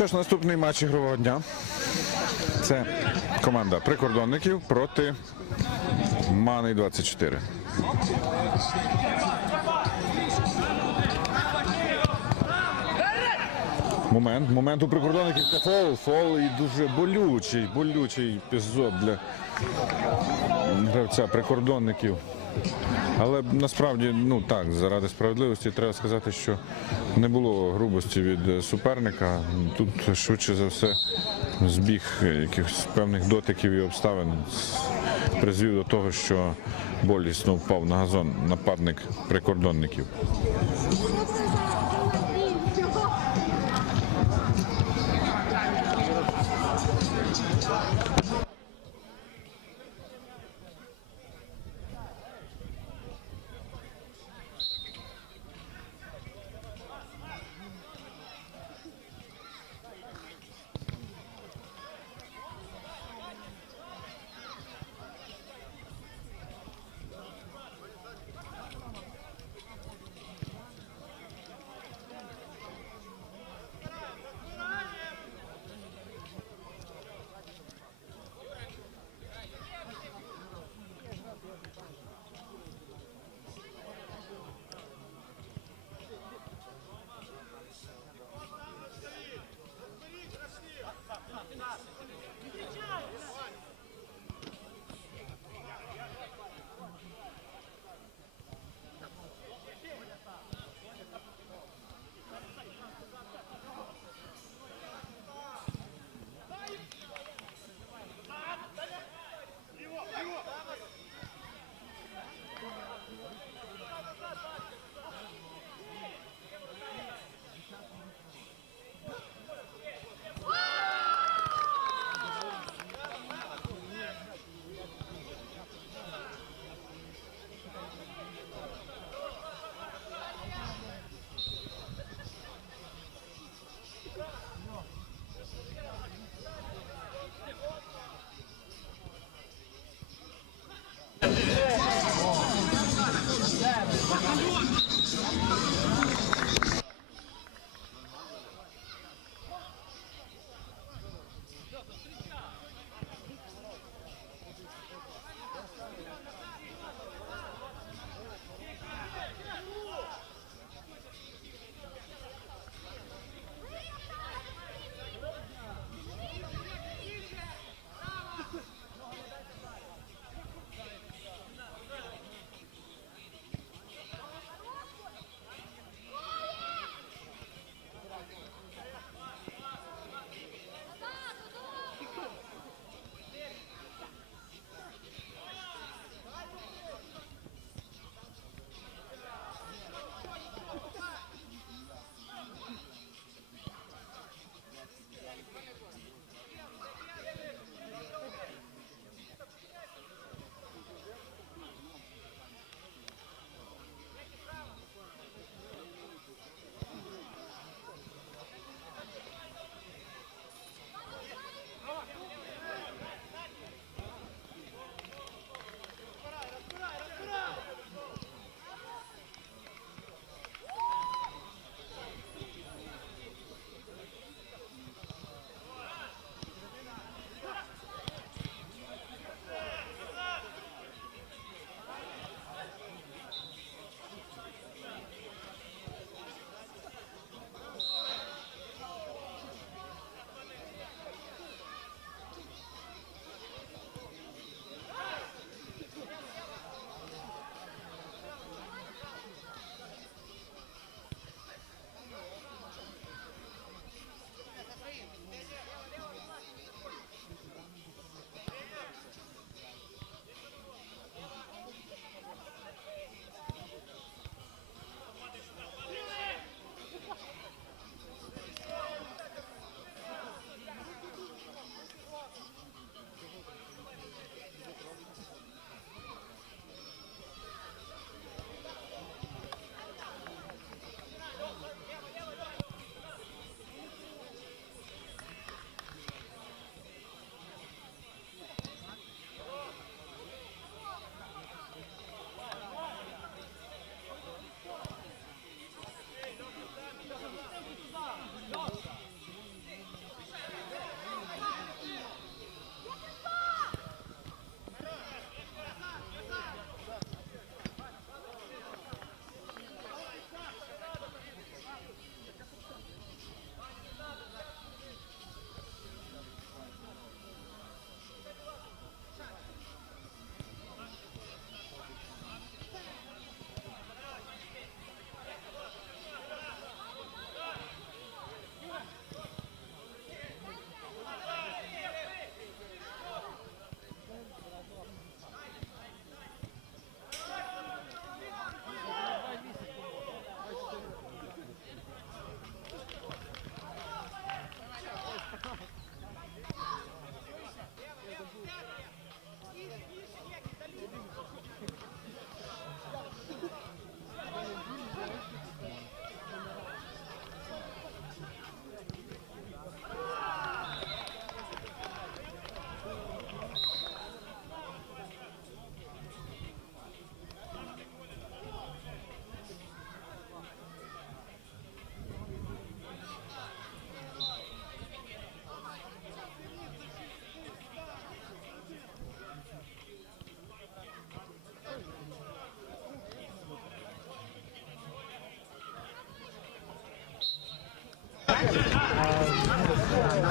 Що ж, наступний матч ігрового дня. Це команда прикордонників проти Мани 24. Момент, момент у прикордонників це фол, фол і дуже болючий, болючий епізод для гравця прикордонників. Але насправді, ну так, заради справедливості треба сказати, що не було грубості від е, суперника. Тут швидше за все збіг якихось певних дотиків і обставин призвів до того, що болісно впав на газон нападник прикордонників.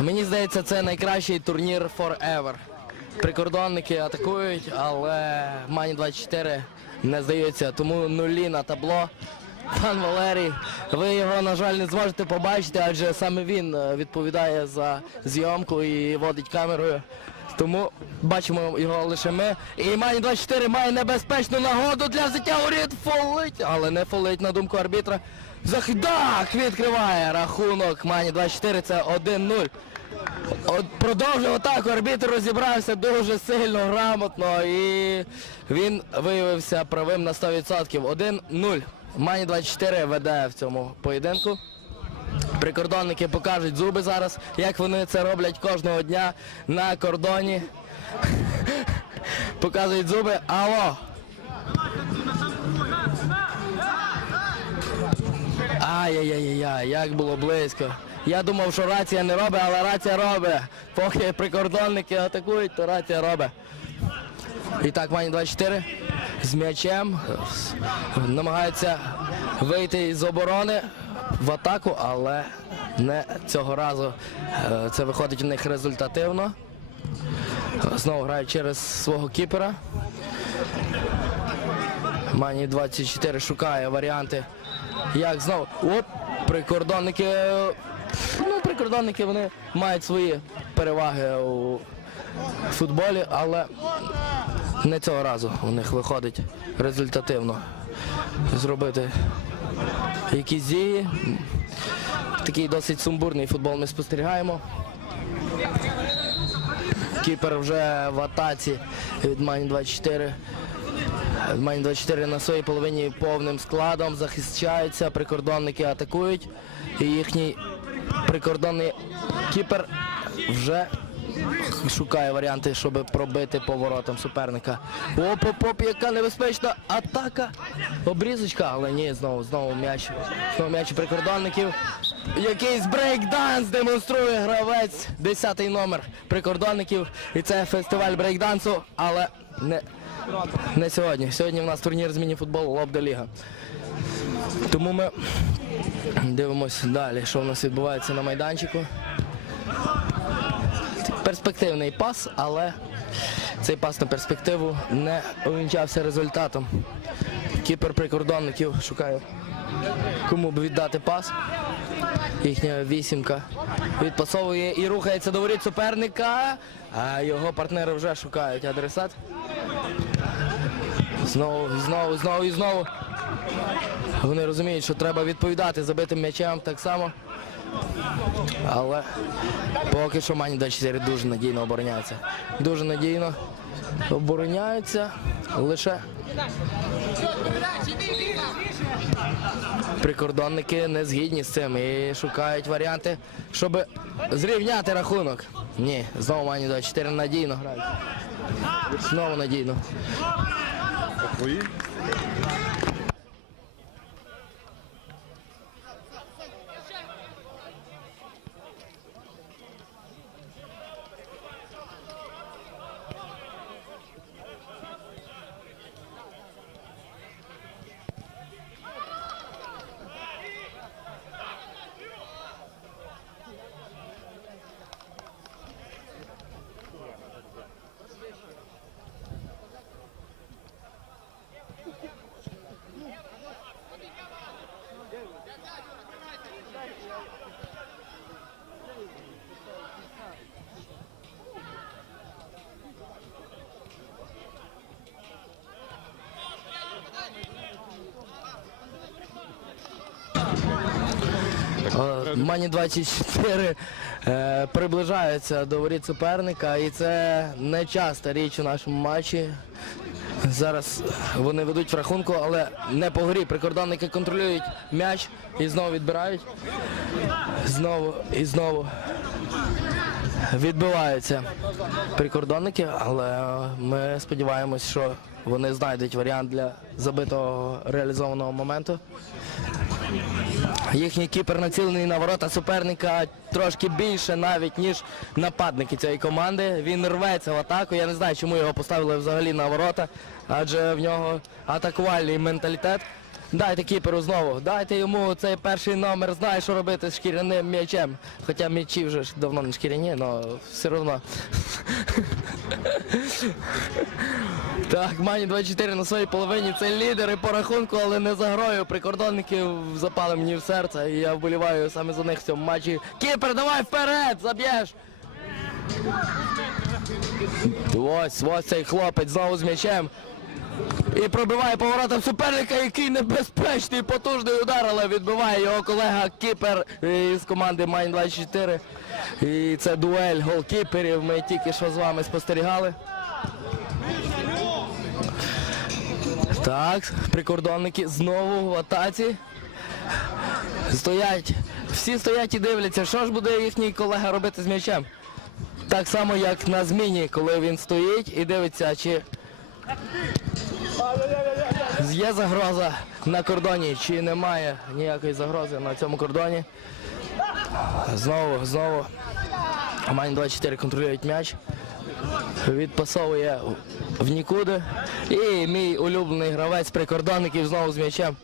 Мені здається, це найкращий турнір forever. Прикордонники атакують, але Мані 24 не здається, тому нулі на табло. Пан Валерій, ви його, на жаль, не зможете побачити, адже саме він е, відповідає за зйомку і водить камерою. Тому бачимо його лише ми. І Мані 24 має небезпечну нагоду для взяття воріт. Фолить, але не фолить на думку арбітра. Захидак відкриває рахунок. Мані 24 це 1-0. От продовжив атаку, арбітр розібрався дуже сильно, грамотно і він виявився правим на 100%. 1-0. Мані 24 веде в цьому поєдинку. Прикордонники покажуть зуби зараз, як вони це роблять кожного дня на кордоні. Показують зуби. Алло. Ай-яй-яй-яй, як було близько. Я думав, що рація не робить, але рація робить. Поки прикордонники атакують, то рація робить. І так, Мані 24 з м'ячем намагається вийти з оборони в атаку, але не цього разу е, це виходить у них результативно. Знову грають через свого кіпера. Мані 24 шукає варіанти. Як знову? Оп, прикордонники. Ну, прикордонники вони мають свої переваги у футболі, але не цього разу у них виходить результативно зробити якісь дії. Такий досить сумбурний футбол ми спостерігаємо. Кіпер вже в атаці від Мані 24. Мані 24 на своїй половині повним складом захищаються, прикордонники атакують. І їхній прикордонний кіпер вже шукає варіанти, щоб пробити поворотом суперника. Оп-оп-оп, яка небезпечна атака. Обрізочка, але ні, знову, знову м'яч. Знову м'яч прикордонників. Якийсь брейкданс демонструє гравець. Десятий номер прикордонників. І це фестиваль брейкдансу, але не, не сьогодні. Сьогодні в нас турнір з міні-футболу Лобда Ліга. Тому ми дивимося далі, що в нас відбувається на майданчику. Перспективний пас, але цей пас на перспективу не увінчався результатом. Кіпер прикордонників шукає, кому б віддати пас. Їхня вісімка відпасовує і рухається до воріт суперника, а його партнери вже шукають адресат. Знову, і знову, і знову і знову. Вони розуміють, що треба відповідати забитим м'ячем так само. Але поки що Мані 24 дуже надійно обороняються. Дуже надійно обороняються лише прикордонники не згідні з цим і шукають варіанти, щоб зрівняти рахунок. Ні, знову Мані 24 надійно грають. Знову надійно. Oui. Мані 24 е, приближаються до воріт суперника, і це не часта річ у нашому матчі. Зараз вони ведуть в рахунку, але не по грі. Прикордонники контролюють м'яч і знову відбирають. Знову і знову відбиваються прикордонники, але ми сподіваємось, що вони знайдуть варіант для забитого реалізованого моменту. Їхній кіпер націлений на ворота суперника трошки більше навіть, ніж нападники цієї команди. Він рветься в атаку. Я не знаю, чому його поставили взагалі на ворота, адже в нього атакувальний менталітет. Дайте кіперу знову. Дайте йому цей перший номер. Знає, що робити з шкіряним м'ячем. Хоча м'ячі вже ж давно не шкіряні, але все одно. Так, Мані 24 на своїй половині. Це лідери по рахунку, але не за грою. Прикордонники запали мені в серце. І я вболіваю саме за них в цьому матчі. Кіпер, давай вперед! Заб'єш! Ось, ось цей хлопець знову з м'ячем. І пробиває поворотом суперника, який небезпечний, потужний удар, але відбиває його колега Кіпер із команди Майн 24. І це дуель голкіперів. Ми тільки що з вами спостерігали. Так, прикордонники знову в атаці. Стоять. Всі стоять і дивляться, що ж буде їхній колега робити з м'ячем. Так само, як на зміні, коли він стоїть і дивиться, чи Є загроза на кордоні, чи немає ніякої загрози на цьому кордоні. Знову, знову. Майн 24 контролюють м'яч. Відпасовує в нікуди. І мій улюблений гравець прикордонників знову з м'ячем.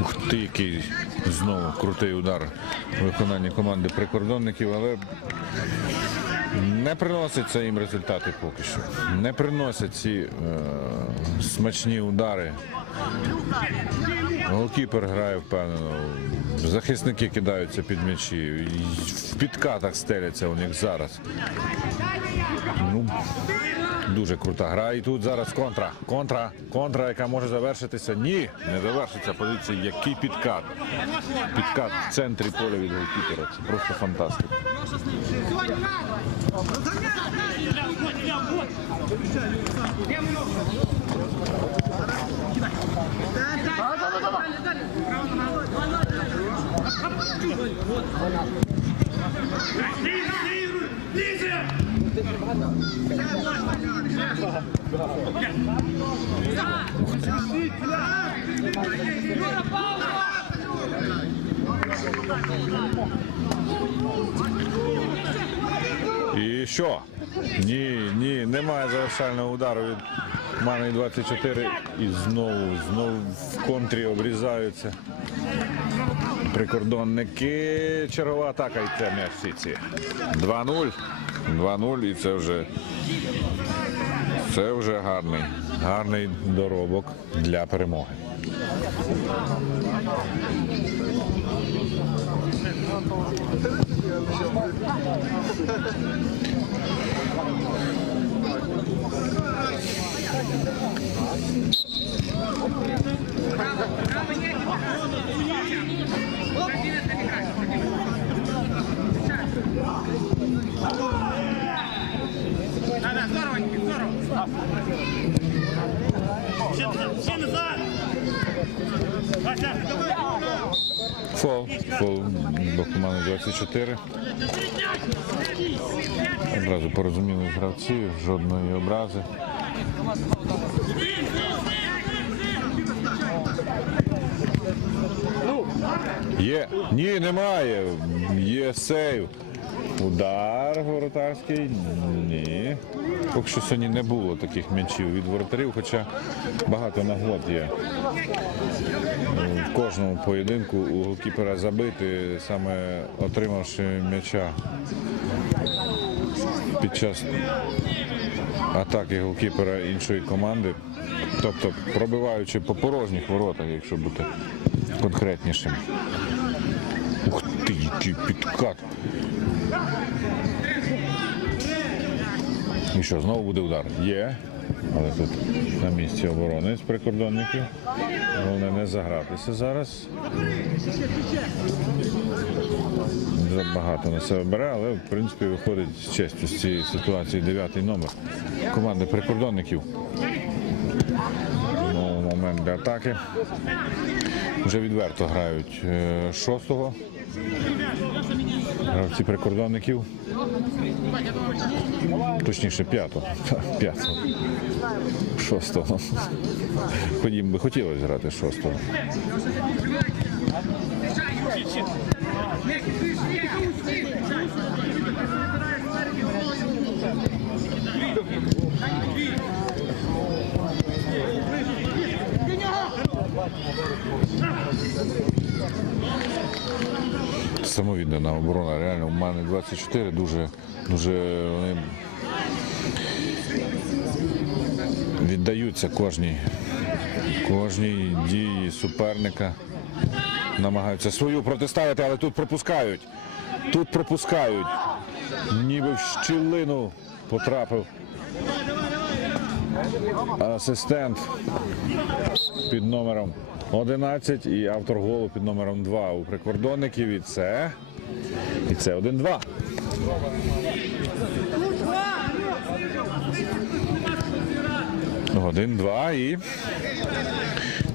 Ух ти, який знову крутий удар у виконанні команди прикордонників, але не приносить це їм результати поки що. Не приносять ці е, смачні удари. Голкіпер грає впевнено. Захисники кидаються під м'ячі. В підкатах стеляться у них зараз. Ну, Дуже крута гра. І тут зараз контра. Контра, контра, яка може завершитися. Ні, не завершиться. Подивіться, який підкат. Підкат в центрі поля від голкіпера. Це просто фантастика. Ja. І що? Ні, ні, немає завершального удару від Мани 24. І знову, знову в контрі обрізаються. Прикордонники. Чергова атака і це м'яч в сітці. 2-0. 2-0 і це вже це вже гарний, гарний доробок для перемоги. Фол, фол до команди 24. Одразу порозуміли гравці, жодної образи. Є. Ні, немає. Є сейв. Удар воротарський. Ні. Поки що сьогодні не було таких м'ячів від воротарів, хоча багато нагод є. В кожному поєдинку у голкіпера забити, саме отримавши м'яча під час атаки голкіпера іншої команди, тобто пробиваючи по порожніх воротах, якщо бути конкретнішим. Ух ти, який підкат. І що, знову буде удар? Є. Але тут на місці оборони з прикордонників. Головне не загратися зараз. Забагато на себе бере, але в принципі виходить з честю з цієї ситуації дев'ятий номер команди прикордонників. Знову момент для атаки. Вже відверто грають е, шостого. Гравці прикордонників. Точніше, п'ятого. П'ятого. Шостого. Ходім би хотілося грати шостого. Самовіддана оборона. Реально, у мене 24 дуже, дуже вони віддаються кожній, кожній дії суперника. Намагаються свою протиставити, але тут пропускають. Тут пропускають. Ніби в щілину потрапив асистент під номером 11 і автор голу під номером 2 у прикордонників. І це. І це 1-2. Один-два і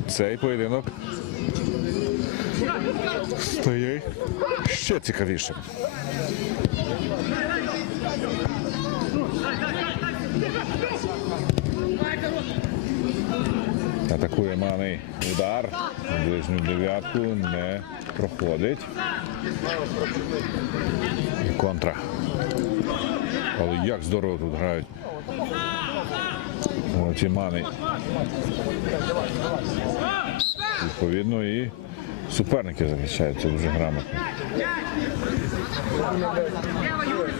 цей поєдинок стає ще цікавішим. Атакує Маний удар. Ближню дев'ятку не проходить. І контра. Але як здорово тут грають. Оці мани. Відповідно, і суперники захищаються дуже грамотно. Юра!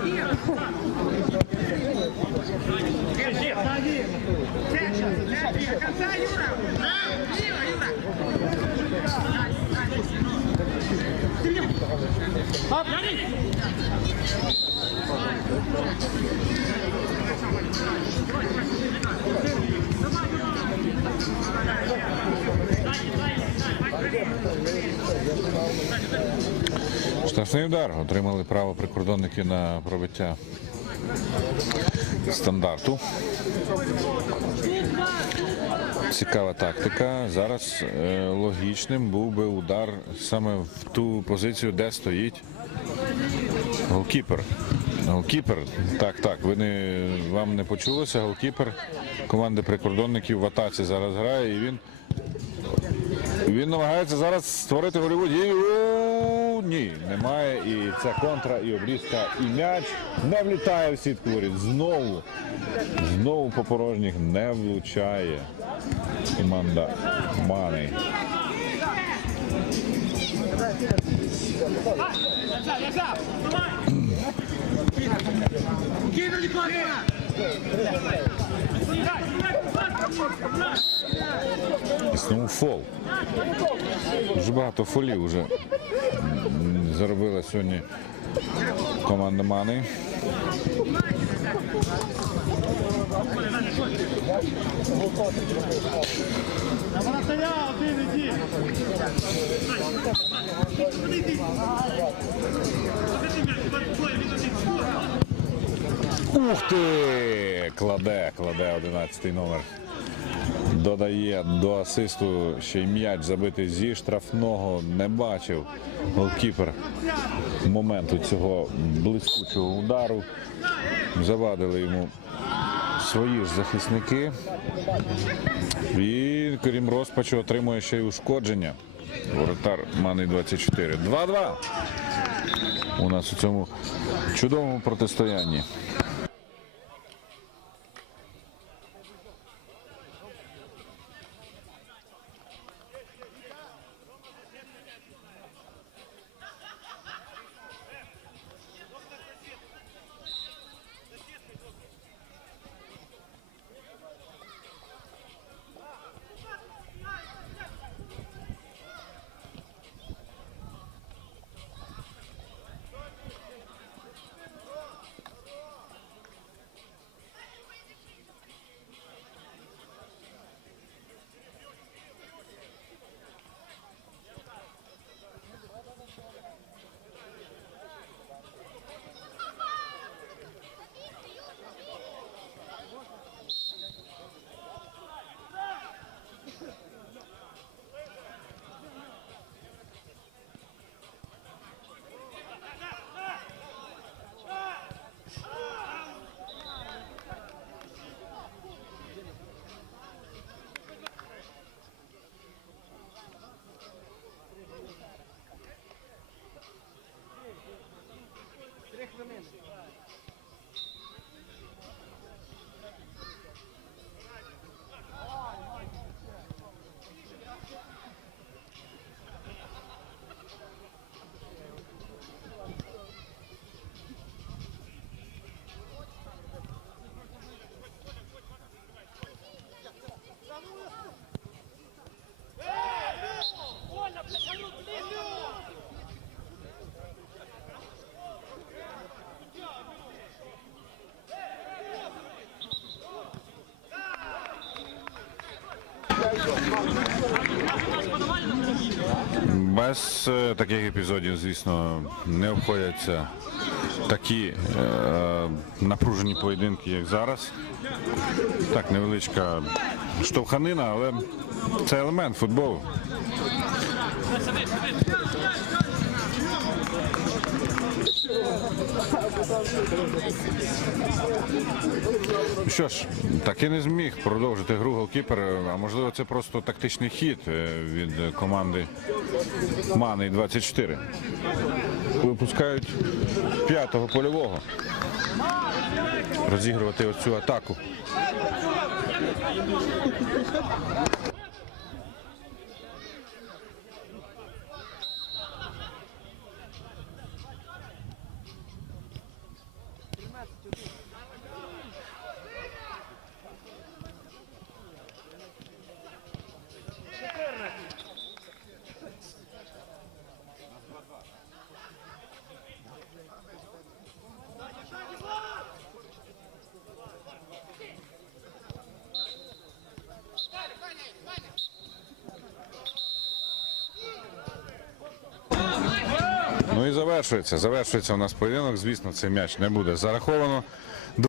Штрафний удар. Отримали право прикордонники на пробиття стандарту. Цікава тактика. Зараз е, логічним був би удар саме в ту позицію, де стоїть голкіпер. Голкіпер, так, так, ви не, вам не почулося. Голкіпер команди прикордонників в атаці зараз грає і він він намагається зараз створити гольову. О, Ні, немає. І це контра, і обрізка, і м'яч не влітає в сітку воріт. Знову, знову по порожніх не влучає команда Мани. Кинули конtra! І знову фол. Дуже багато фолів вже заробила сьогодні команда Мани. Ух ти! Кладе, кладе 11 номер. Додає до асисту ще й м'яч забитий зі штрафного. Не бачив голкіпер моменту цього блискучого удару. Завадили йому свої ж захисники. І крім розпачу отримує ще й ушкодження. воротар Мани 24. 2-2. У нас у цьому чудовому протистоянні. Без е, таких епізодів, звісно, не обходяться такі е, напружені поєдинки, як зараз. Так, невеличка штовханина, але це елемент футболу. Що ж, так і не зміг продовжити гру голкіпер, а можливо це просто тактичний хід е, від команди Мани 24. Випускають п'ятого польового. Розігрувати оцю атаку. Завершується. Завершується у нас поєдинок. Звісно, цей м'яч не буде зараховано.